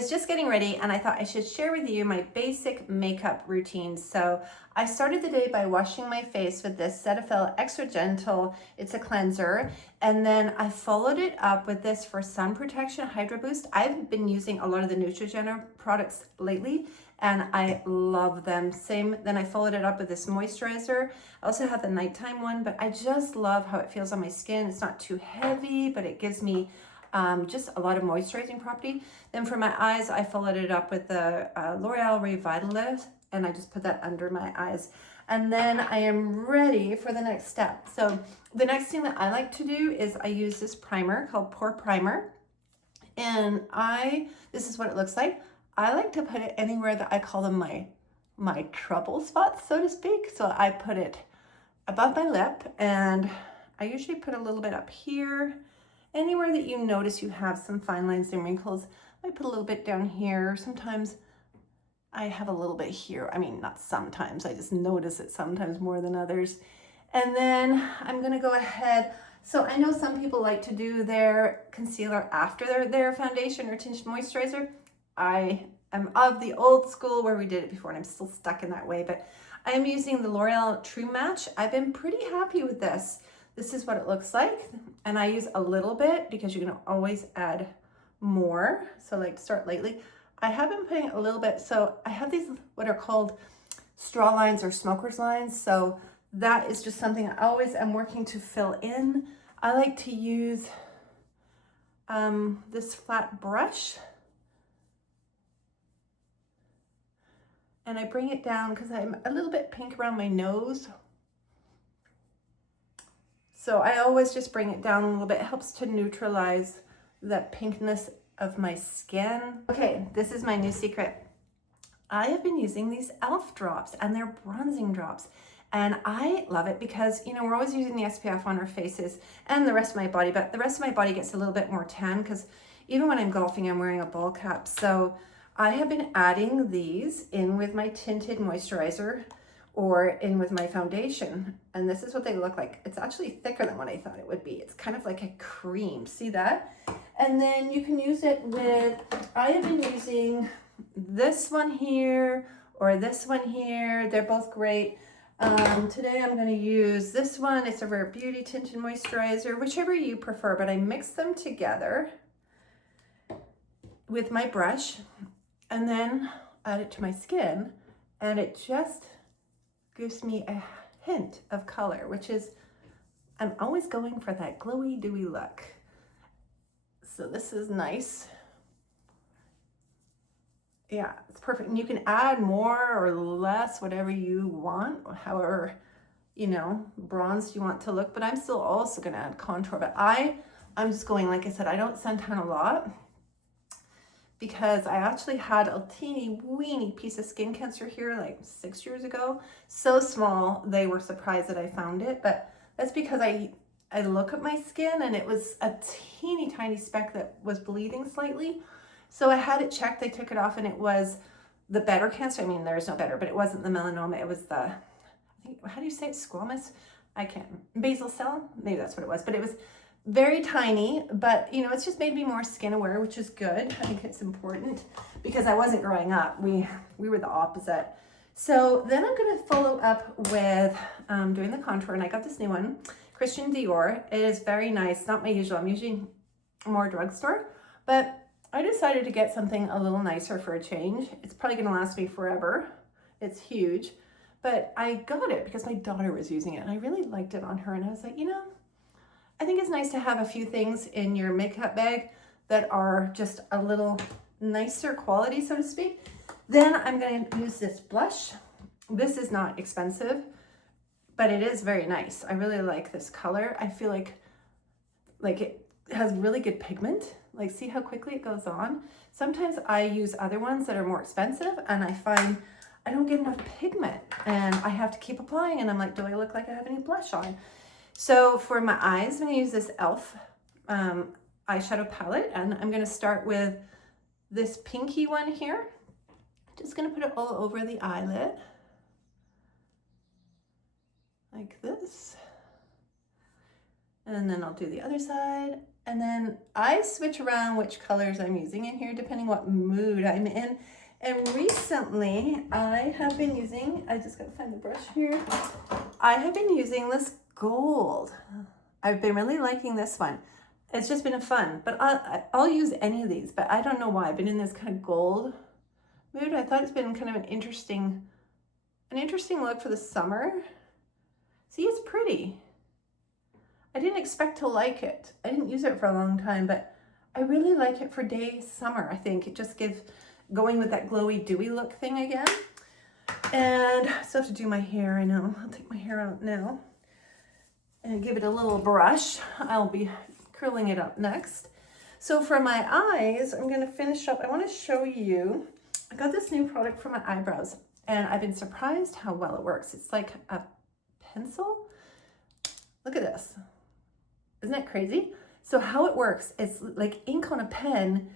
was just getting ready and I thought I should share with you my basic makeup routine. So I started the day by washing my face with this Cetaphil Extra Gentle. It's a cleanser. And then I followed it up with this for sun protection Hydra Boost. I've been using a lot of the Neutrogena products lately and I love them. Then I followed it up with this moisturizer. I also have the nighttime one, but I just love how it feels on my skin. It's not too heavy, but it gives me just a lot of moisturizing property. Then for my eyes, I followed it up with the L'Oreal Revitalize, and I just put that under my eyes. And then I am ready for the next step. So the next thing that I like to do is I use this primer called Pore Primer. And this is what it looks like. I like to put it anywhere that I call them my trouble spots, so to speak. So I put it above my lip, and I usually put a little bit up here. Anywhere that you notice you have some fine lines and wrinkles, I put a little bit down here. Sometimes I have a little bit here. I mean, not sometimes, I just notice it sometimes more than others. And then I'm gonna go ahead. So I know some people like to do their concealer after their foundation or tinted moisturizer. I am of the old school where we did it before, and I'm still stuck in that way, but I am using the L'Oreal True Match. I've been pretty happy with this. This is what it looks like, and I use a little bit because you can always add more. So like start lightly. I have been putting a little bit, so I have these what are called straw lines or smoker's lines. So that is just something I always am working to fill in. I like to use this flat brush, and I bring it down because I'm a little bit pink around my nose. So I always just bring it down a little bit. It helps to neutralize that pinkness of my skin. Okay, this is my new secret. I have been using these e.l.f. drops, and they're bronzing drops. And I love it because, you know, we're always using the SPF on our faces and the rest of my body, but the rest of my body gets a little bit more tan because even when I'm golfing, I'm wearing a ball cap. So I have been adding these in with my tinted moisturizer or in with my foundation, and this is what they look like. It's actually thicker than what I thought it would be. It's kind of like a cream, see that? And then you can use it with, I have been using this one here or this one here. They're both great. Today I'm going to use this one. It's a Rare Beauty Tinted Moisturizer, whichever you prefer, but I mix them together with my brush and then add it to my skin, and it just gives me a hint of color, which is, I'm always going for that glowy, dewy look. So this is nice. Yeah, it's perfect. And you can add more or less, whatever you want, however, you know, bronzed you want to look, but I'm still also gonna add contour, but I'm just going, like I said, I don't suntan a lot because I actually had a teeny weeny piece of skin cancer here like 6 years ago. So small, they were surprised that I found it, but that's because I look at my skin and it was a teeny tiny speck that was bleeding slightly. So I had it checked, they took it off, and it was the better cancer. I mean, there's no better, but it wasn't the melanoma, it was the, I think, how do you say it, squamous? I can't, basal cell? Maybe that's what it was, but it was very tiny, but you know, it's just made me more skin aware, which is good. I think it's important because I wasn't growing up. We were the opposite. So then I'm gonna follow up with doing the contour, and I got this new one, Christian Dior. It is very nice, not my usual. I'm usually more drugstore, but I decided to get something a little nicer for a change. It's probably gonna last me forever. It's huge, but I got it because my daughter was using it and I really liked it on her, and I was like, you know, I think it's nice to have a few things in your makeup bag that are just a little nicer quality, so to speak. Then I'm going to use this blush. This is not expensive, but it is very nice. I really like this color. I feel like it has really good pigment. Like, see how quickly it goes on? Sometimes I use other ones that are more expensive and I find I don't get enough pigment and I have to keep applying, and I'm like, do I look like I have any blush on? So for my eyes, I'm going to use this e.l.f. Eyeshadow palette, and I'm going to start with this pinky one here. Just going to put it all over the eyelid, like this. And then I'll do the other side. And then I switch around which colors I'm using in here depending what mood I'm in. And recently I have been using, I just gotta find the brush here. I have been using this gold. I've been really liking this one. It's just been fun, but I'll use any of these, but I don't know why. I've been in this kind of gold mood. I thought it's been kind of an interesting look for the summer. See, it's pretty. I didn't expect to like it. I didn't use it for a long time, but I really like it for day summer. I think it just gives, going with that glowy dewy look thing again. And I still have to do my hair, I know. I'll take my hair out now and give it a little brush. I'll be curling it up next. So for my eyes, I'm gonna finish up. I wanna show you, I got this new product for my eyebrows and I've been surprised how well it works. It's like a pencil. Look at this. Isn't that crazy? So how it works, it's like ink on a pen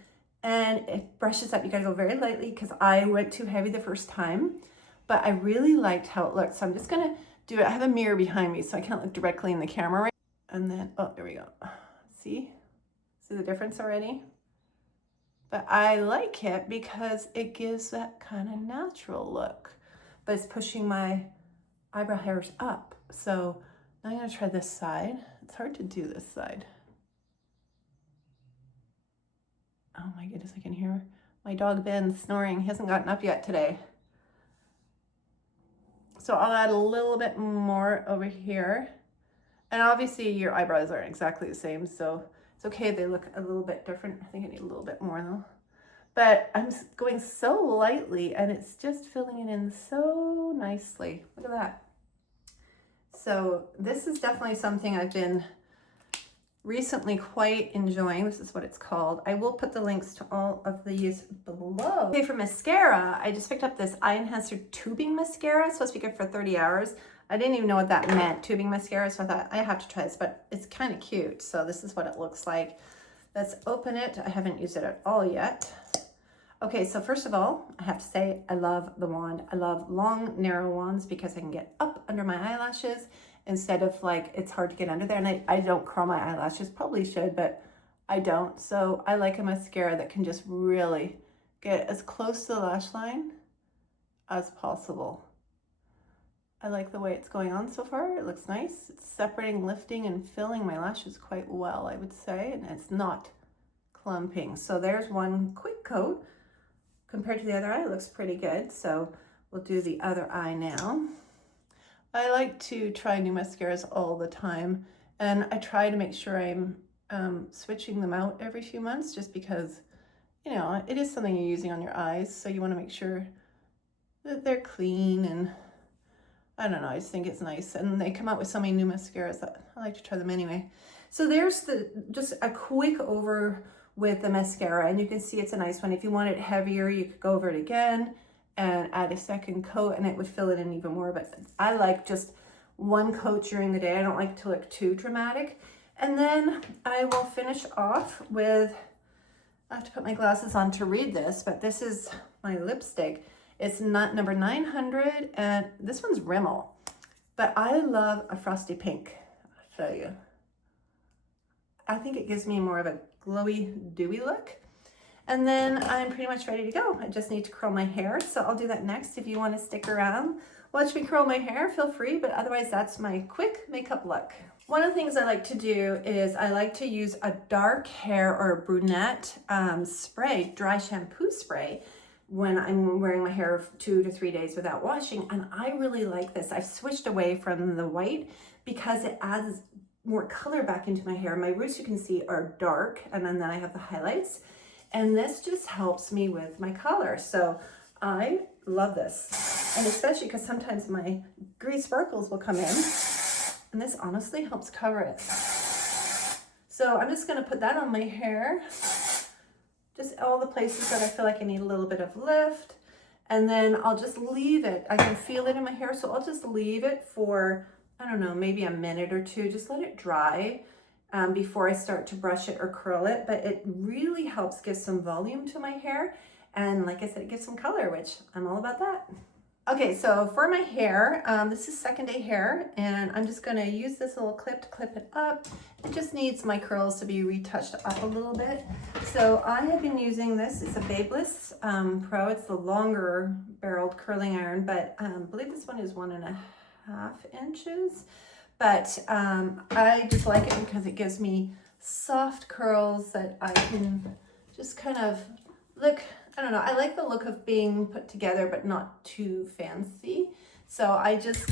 and it brushes up. You gotta go very lightly because I went too heavy the first time, but I really liked how it looked. So I'm just gonna do it. I have a mirror behind me so I can't look directly in the camera, right? And then, oh, there we go. See the difference already? But I like it because it gives that kind of natural look, but it's pushing my eyebrow hairs up. So now I'm gonna try this side. It's hard to do this side. Oh my goodness, I can hear my dog Ben snoring. He hasn't gotten up yet today. So I'll add a little bit more over here. And obviously your eyebrows aren't exactly the same, so it's okay if they look a little bit different. I think I need a little bit more though. But I'm going so lightly and it's just filling it in so nicely. Look at that. So this is definitely something I've been recently quite enjoying. This is what it's called. I will put the links to all of these below. Okay, for mascara, I just picked up this Eye Enhancer tubing mascara. It's supposed to be good for 30 hours. I didn't even know what that meant, tubing mascara, so I thought I have to try this, but it's kind of cute. So this is what it looks like. Let's open it. I haven't used it at all yet. Okay, so first of all, I have to say I love the wand. I love long, narrow wands because I can get up under my eyelashes instead of like, it's hard to get under there. And I don't curl my eyelashes, probably should, but I don't. So I like a mascara that can just really get as close to the lash line as possible. I like the way it's going on so far. It looks nice. It's separating, lifting, and filling my lashes quite well, I would say, and it's not clumping. So there's one quick coat. Compared to the other eye, it looks pretty good. So we'll do the other eye now. I like to try new mascaras all the time, and I try to make sure I'm switching them out every few months just because, you know, it is something you're using on your eyes, so you want to make sure that they're clean, and I don't know, I just think it's nice. And they come out with so many new mascaras that I like to try them anyway. So there's just a quick over with the mascara, and you can see it's a nice one. If you want it heavier, you could go over it again and add a second coat and it would fill it in even more, but I like just one coat during the day. I don't like it to look too dramatic. And then I will finish off with, I have to put my glasses on to read this, but this is my lipstick. It's not number 900, and this one's Rimmel, but I love a frosty pink. I'll show you. I think it gives me more of a glowy, dewy look. And then I'm pretty much ready to go. I just need to curl my hair, so I'll do that next. If you want to stick around, watch me curl my hair, feel free, but otherwise that's my quick makeup look. One of the things I like to do is I like to use a dark hair or a brunette spray, dry shampoo spray, when I'm wearing my hair 2 to 3 days without washing, and I really like this. I've switched away from the white because it adds more color back into my hair. My roots, you can see, are dark, and then I have the highlights. And this just helps me with my color. So I love this. And especially because sometimes my grease sparkles will come in. And this honestly helps cover it. So I'm just gonna put that on my hair. Just all the places that I feel like I need a little bit of lift. And then I'll just leave it. I can feel it in my hair, so I'll just leave it for, I don't know, maybe a minute or two. Just let it dry. Before I start to brush it or curl it, but it really helps give some volume to my hair. And like I said, it gives some color, which I'm all about that. Okay, so for my hair, this is second day hair, and I'm just gonna use this little clip to clip it up. It just needs my curls to be retouched up a little bit. So I have been using this, it's a Babeless Pro. It's the longer barreled curling iron, but I believe this one is 1.5 inches. But I just like it because it gives me soft curls that I can just kind of look, I don't know, I like the look of being put together but not too fancy. So I just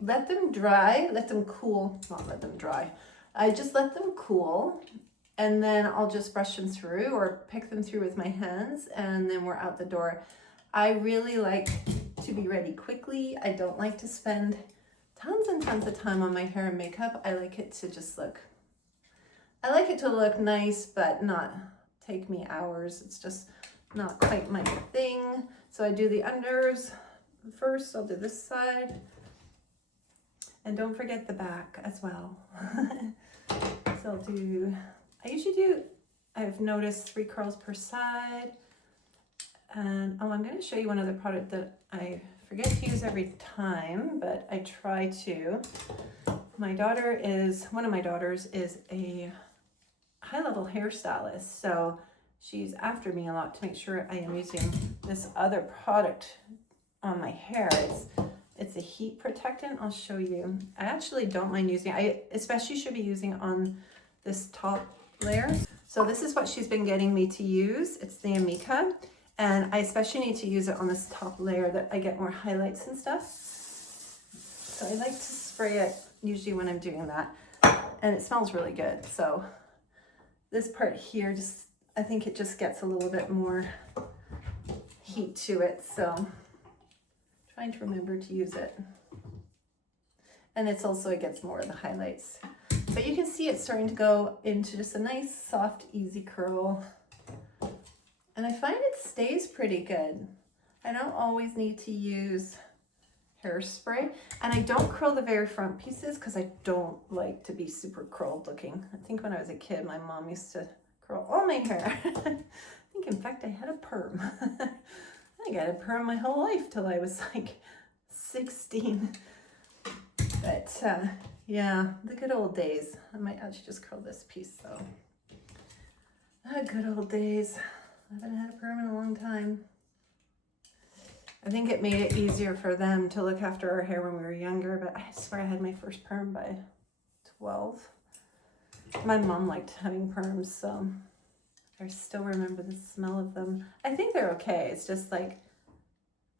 let them dry, let them cool, not let them dry. I just let them cool, and then I'll just brush them through or pick them through with my hands, and then we're out the door. I really like to be ready quickly. I don't like to spend tons and tons of time on my hair and makeup. I like it to just look, I like it to look nice, but not take me hours. It's just not quite my thing. So I do the unders first. I'll do this side. And don't forget the back as well. So I'll do, I usually do, I've noticed 3 curls per side. And I'm going to show you one other product that I forget to use every time, but I try to. One of my daughters is a high-level hairstylist, so she's after me a lot to make sure I am using this other product on my hair. It's a heat protectant. I'll show you. I actually don't mind using it. I especially should be using it on this top layer. So this is what she's been getting me to use. It's the Amica. And I especially need to use it on this top layer that I get more highlights and stuff. So I like to spray it usually when I'm doing that. And it smells really good. So this part here, just I think it just gets a little bit more heat to it. So I'm trying to remember to use it. And it's also, it gets more of the highlights. But you can see it's starting to go into just a nice, soft, easy curl. And I find it stays pretty good. I don't always need to use hairspray. And I don't curl the very front pieces because I don't like to be super curled looking. I think when I was a kid, my mom used to curl all my hair. I think, in fact, I had a perm. I think I had a perm my whole life till I was like 16. But yeah, the good old days. I might actually just curl this piece though. The good old days. I haven't had a perm in a long time. I think it made it easier for them to look after our hair when we were younger, but I swear I had my first perm by 12. My mom liked having perms, so I still remember the smell of them. I think they're okay. It's just like,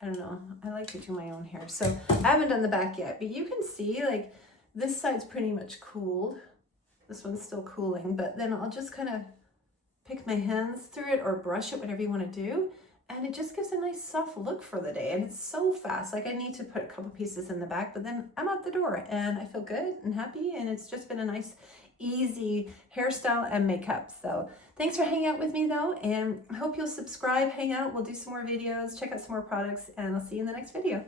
I don't know. I like to do my own hair. So I haven't done the back yet, but you can see like this side's pretty much cooled. This one's still cooling, but then I'll just kind of pick my hands through it or brush it, whatever you want to do. And it just gives a nice soft look for the day. And it's so fast. Like I need to put a couple pieces in the back, but then I'm out the door and I feel good and happy. And it's just been a nice, easy hairstyle and makeup. So thanks for hanging out with me though. And I hope you'll subscribe, hang out. We'll do some more videos, check out some more products, and I'll see you in the next video.